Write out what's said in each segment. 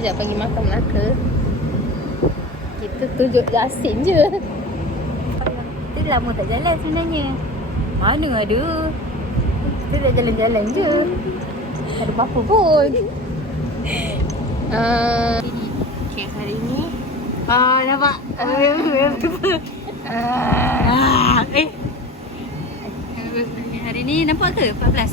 ajak pergi makan Melaka. Kita tunjuk Yasin je. Kita lama tak jalan sebenarnya. Mana ada. Kita dah jalan-jalan je. Tak ada apa-apa pun. Okay, hari ni nampak. Hari ni nampak ke? 14?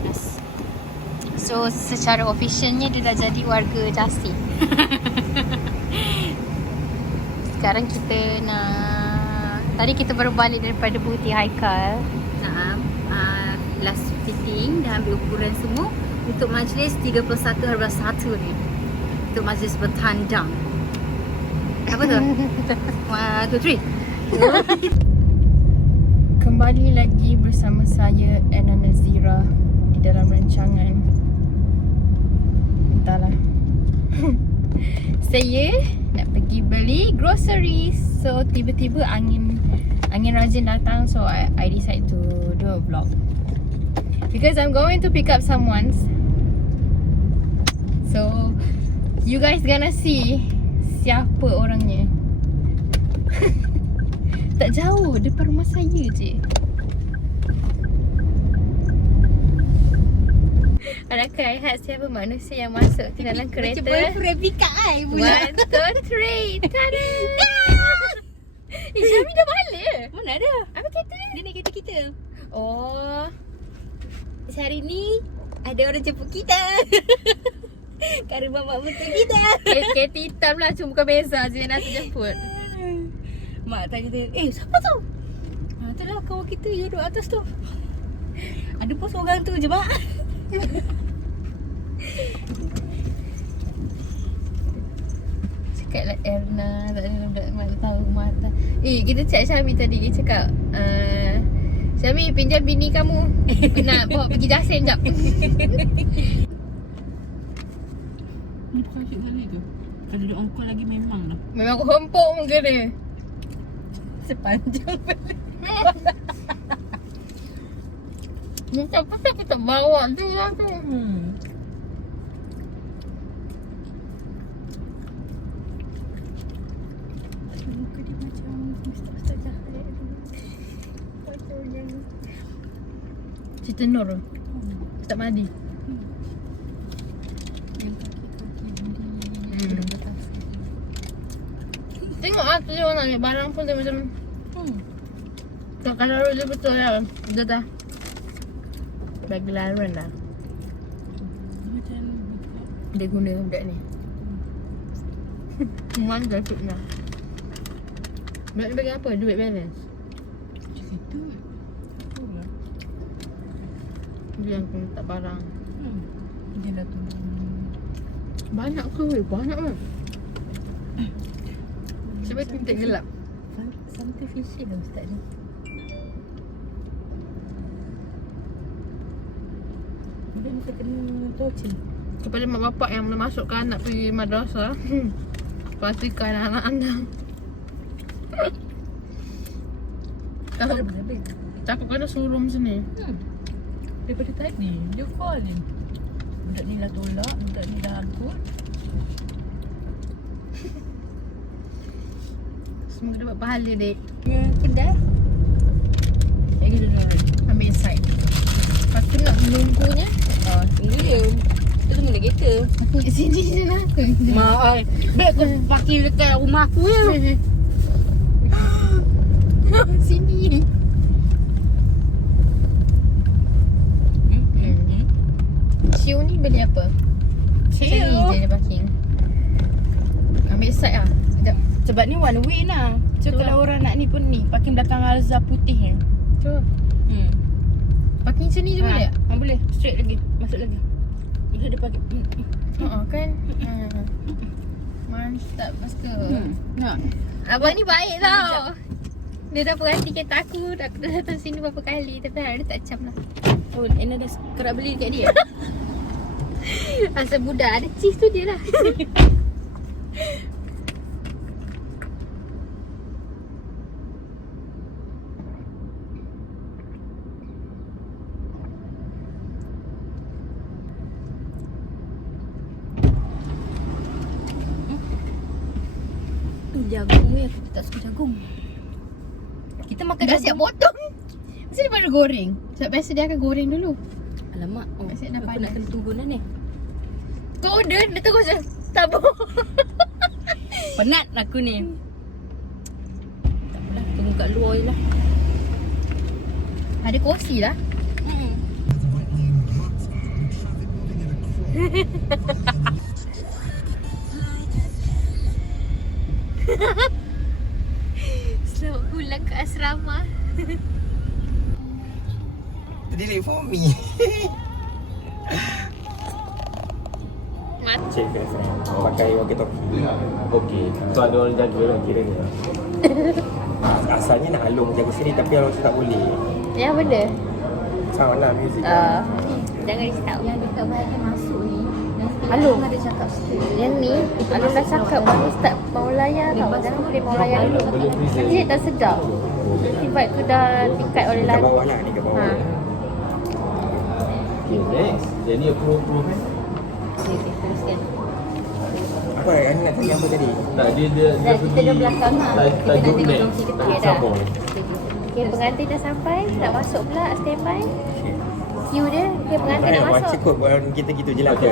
14. So secara officialnya dia dah jadi warga Jasih. Sekarang kita nak, tadi kita baru balik daripada Putih Haikal. Last fitting, dah ambil ukuran semua untuk majlis 31/1 ni. Untuk majlis bertandang. Apa tu? 1, 2, 3. Kembali lagi bersama saya Anna Nazira di dalam rancangan. Entahlah. Saya nak pergi beli groceries. So tiba-tiba angin rajin datang. So I decide to do a vlog because I'm going to pick up someone's. So you guys gonna see siapa orangnya. Tak jauh, depan rumah saya je. Adakah lihat siapa manusia yang masuk ke dalam kereta? Macam boyfriend pick up kan? 1, 2, 3. Tada! Syami dah balik? Mana ada? Apa kereta dia? Dia naik kereta kita. Oh. Hari ni ada orang jemput kita. Kat rumah mak mentua kita. Kereta hitam lah, cuma bukan beza je yang nak jemput. Mak tanya dia, siapa tu? Itulah kawan kita yang duduk atas tu. Ada pun seorang tu je, Mak. Cakap lah Erna, tak tahu rumah atas. Kita chat Syami tadi, dia cakap Syami pinjam bini kamu nak bawa pergi Jasin jap. Ni bukan cik balik ke? Kalau dia ongkol lagi memang lah. Memang aku hempuk muka dia. Sepanjang balik. Macam apa tak kita bawa tu lah tu. Muka dia macam ustaz-ustaz jahat. Cerita Nur tu. Ustaz Mahdi. Tengok lah tu dia orang nak ambil barang pun dia macam kalau dia betul lah. Dia dah bagi laran dah. Macam Dia guna budak ni. Mana fitnah. Budak ni bagi apa? Duit balance. macam itu. Itulah. Dia yang kena letak barang. Dia dah tolong. Banyak ke? Banyak ke? Cuba tinta gelap. Something fishy lah ustaz ni. Dia mesti kena torture. Kepada mak bapak yang memasukkan anak pergi madrasah, pastikan anak anda. Takut kena surum sini. Daripada tadi dia call ni. Budak ni dah tolak, budak ni dah angkut. Semoga dapat pahala dek. Kedai. Lagi dulu. Ambil side. Lepas tu nak menunggunya. Tunggu dia. Kita tunggu lagi kereta. Aku kat sini je lah. Mak ai. Baik kau parking dekat rumah aku ya. Sini. Siu ni beli apa? Sini je dia parking. Ambil side lah. Sekejap. Sebab ni one way lah. So Betul kalau lah. orang nak ni pun ni parking belakang Alza putih ni. Cuba. Parking sini je boleh tak? Boleh. Straight lagi. Masuk lagi. Dia ada parking. Kan? Mantap Masker. Nak. Abang ni baik tau. Dia dah perhati kereta aku. Aku dah datang sini berapa kali. Tapi hari dia tak cam lah. Oh, Anna dah kerap beli dekat dia. Asal budak ada cheese tu dia lah. Jagung ni aku tak suka jagung. Kita makan Dah siap potong. Mesti dia baru goreng. Sebab biasa dia akan goreng dulu. Alamak, Asyik dah aku panas. nak kena tunggu lah ni. Kau order, dia terus je tabur. Penat aku ni. Tak apalah, tunggu kat luar je lah. Ada kursi lah. Selamat pulang ke asrama. Delete for me. Cik kat sana. Pakai walkie talkie. Okey. So ada orang jaga lah kiranya. Asalnya nak alung jaga sini tapi orang tu tak boleh. Yang benda? Sound lah music. Jangan risau. Yang dekat bahagian masuk ni, Alung. ada cakap sikit. Yang ni, Alun dah cakap baru start mau layan tau. Jangan boleh mau layan dulu. Nanti dia tak sedap. Nanti vibe tu dah tingkat oleh Kat lagu. bawah lah ni kat bawah. Ha. Okay, next. Jadi approve kan? Okey, teruskan. Apa Ani nak tanya apa tadi? Tak, dia Dah, kita dah belakang lah. Kita tajuk dah tengok next. dongsi kita Tajuk dah. sambung. Okay, pengantin dah sampai. Nak masuk pula, standby. Okay. Queue dia. Okay, pengantin nak Baik, masuk. cukup kita gitu je lah. Okay.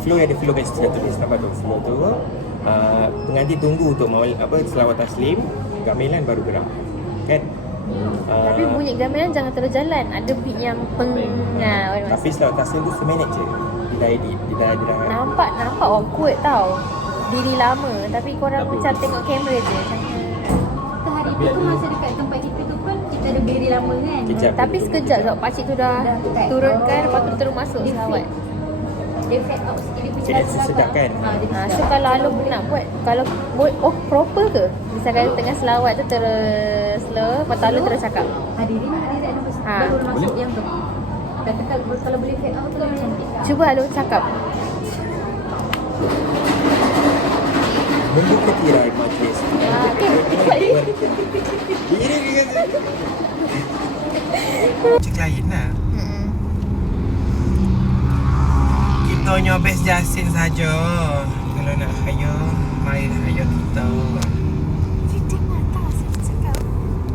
Flow ada flow kat situ tulis apa tu? Flow tu pengantin tunggu untuk selawat taslim, gamelan baru gerak. Kan? Tapi bunyi gamelan jangan terus jalan. Ada beat yang Tapi selawat taslim tu seminit je. Dia dah edit, dia dah Nampak awkward tau. Diri lama. Tapi korang macam tengok kamera je. Hari tu tu masa dekat tempat kita tu pun kita ada beri lama kan. kejap. Tapi sekejap sebab pakcik tu dah turunkan. Lepas tu terus masuk selawat. Dia fade out sikit, dia Dia dah sedap kan? Dia So kalau Alun nak buat, kalau proper ke? Misalkan tengah selawat tu terus slow, lepas tu Alun terus cakap. Hadirin ada baru masuk yang tu. Katakan kalau boleh fade out tu kan cantik. Cuba Alun cakap. Membuka tirai majlis. Ini dia kata. Cik lain lah. Kita punya best Jasin saja. Kalau nak hayo, mari hayo kita.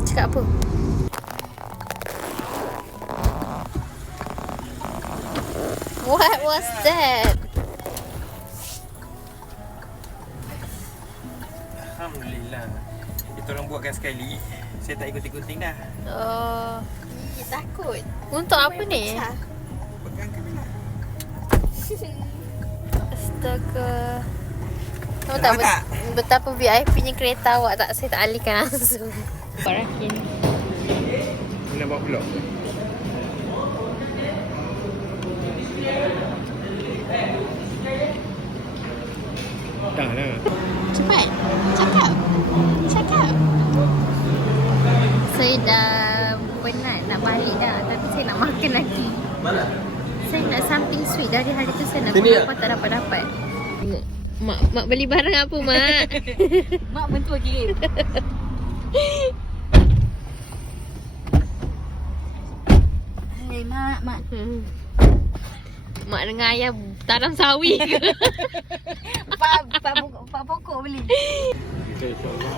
Cakap apa? What was that? Alhamdulillah. Kita orang buatkan sekali. Saya tak ikut-ikutin dah. Oh, takut. Untuk apa ni? Pegang kamera. Astaga. Tahu Nampak tak tak? betapa VIP-nya kereta awak tak saya tak alihkan langsung. Barakin. Nak buat vlog. Dah lah. Cepat. Cakap. Saya dah penat nak balik dah. Tapi saya nak makan lagi. Mana? Saya nak something sweet. Dari hari tu saya nak Sini apa tak dapat. Mak beli barang apa, Mak? Mak mentua kirim. Hai mak. Mak dengan ayah tanam sawi ke? Pak pokok beli. Okay, insyaAllah.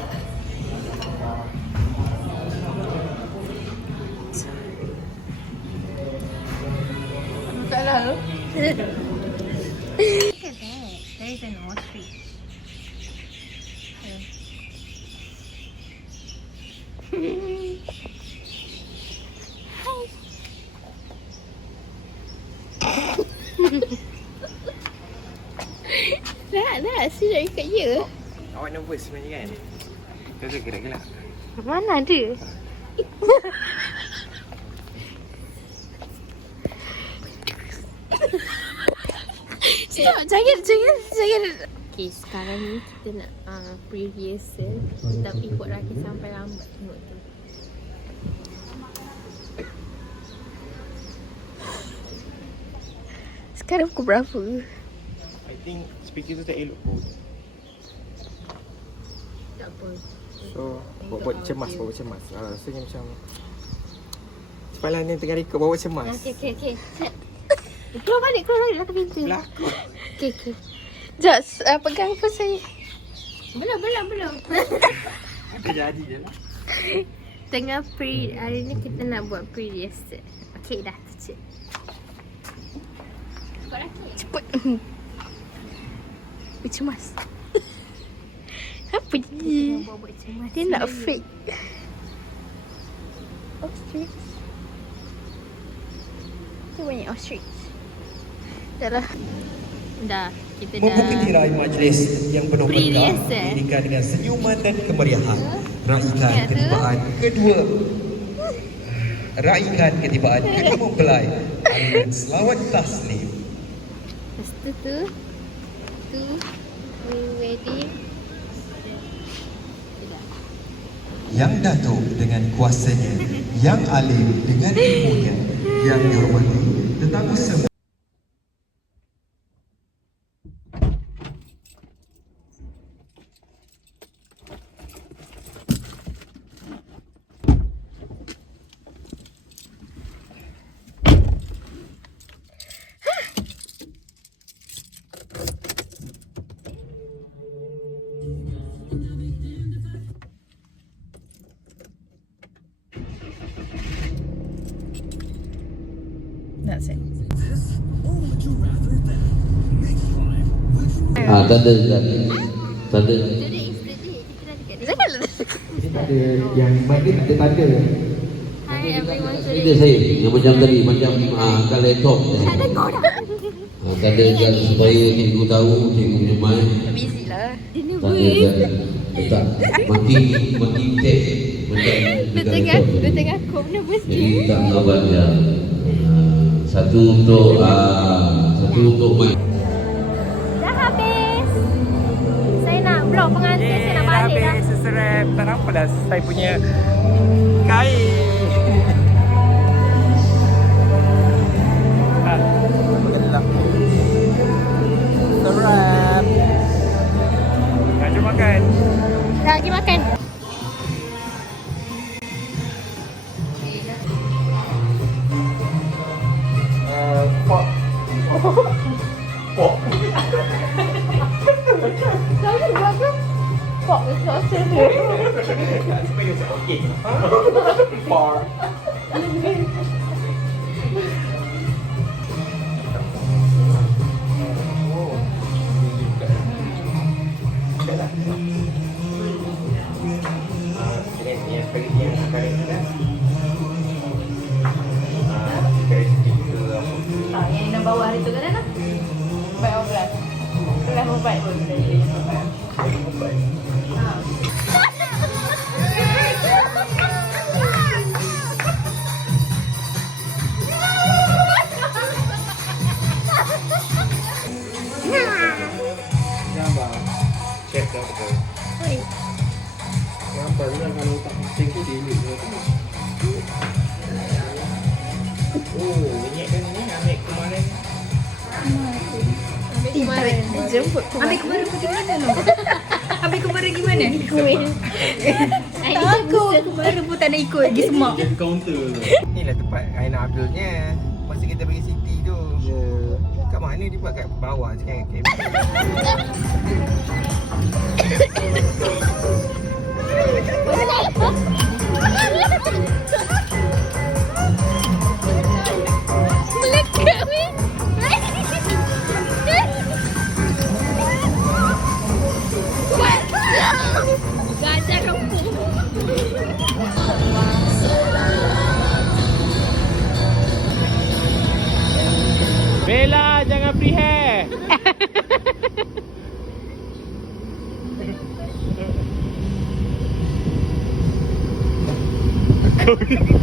Taklah tu. There is an ostrich. Dah, saya nak ikat ya. Awak nervous sebenarnya kan? Kau gerak-gerak. Mana ada? Stop, jangan. Okay, sekarang ni kita nak pre-rehearsal. Tapi ikut Rakit sampai lambat tengok tu. Sekarang pukul berapa? I think speaker tu tak elok pun. Tak apa. So, buat cemas. Rasanya macam cepatlah ni tengah rekod bawa cemas. Okay. Keluar balik lah ke pintu. Pelakon. Okay. Jom, pegang apa saya. Belum. Jadi je lah. Tengah pre, hari ni kita nak buat pre-rehearsal. Okey dah, cik. Cepat. Cemas. Apa dia? Dia nak fake. Ostrich. Tu banyak ostrich. Dah lah. Dah, kita dah. Membuka tirai majlis yang penuh berkah Pre-rehearsal. didirikan dengan senyuman dan kemeriahan. Raikan Ingat tu? ketibaan kedua. Raikan ketibaan kedua mempelai. Aliran selawat taslim. Lepas tu we wedding. Yang datuk dengan kuasanya, yang alim dengan ilmunya, yang dihormati tetapi semua. That's it. Tanda. Today is the day. Kita dah dekat. Janganlah. Ada yang baik ada tanda. Hi everyone. Ini Today saya yang macam tadi, macam kat laptop. ada kau dah. Tanda kan supaya cikgu tahu, cikgu punya mind. Busy lah. Ini Tanda kan letak maki teks macam dekat laptop. Dia tengah kau nervous Jadi je. tak gambar dia. Satu untuk mic. Dah habis. Saya nak vlog pengantin, saya nak balik dah. Seserap. Tak nampak dah saya punya kain. Makanlah. Serap. Jom makan. Dah pergi makan. Pork. Pork. Pork with sausage. Supaya macam okey. Pork. Yang nak bawa hari tu kan nak? Baik orang. Level baik pun. Gambar. Check dah betul. Gambar ni kalau tak penting tu dia elok tu. Oh, minyak kan ni ambil kemarin. Dia jemput aku. Ambil kemarin pergi mana lo? Ambil kemarin gimana? Kuih. Aku kemarin pun tak nak ikut pergi semak. Jadi counter. Inilah tempat Aina Abdulnya. Masa kita pergi city tu. Kat mana dia buat kat bawah je kan kamera. Melekat weh. Gajah rumput. Bella, jangan free hair. Kau ni.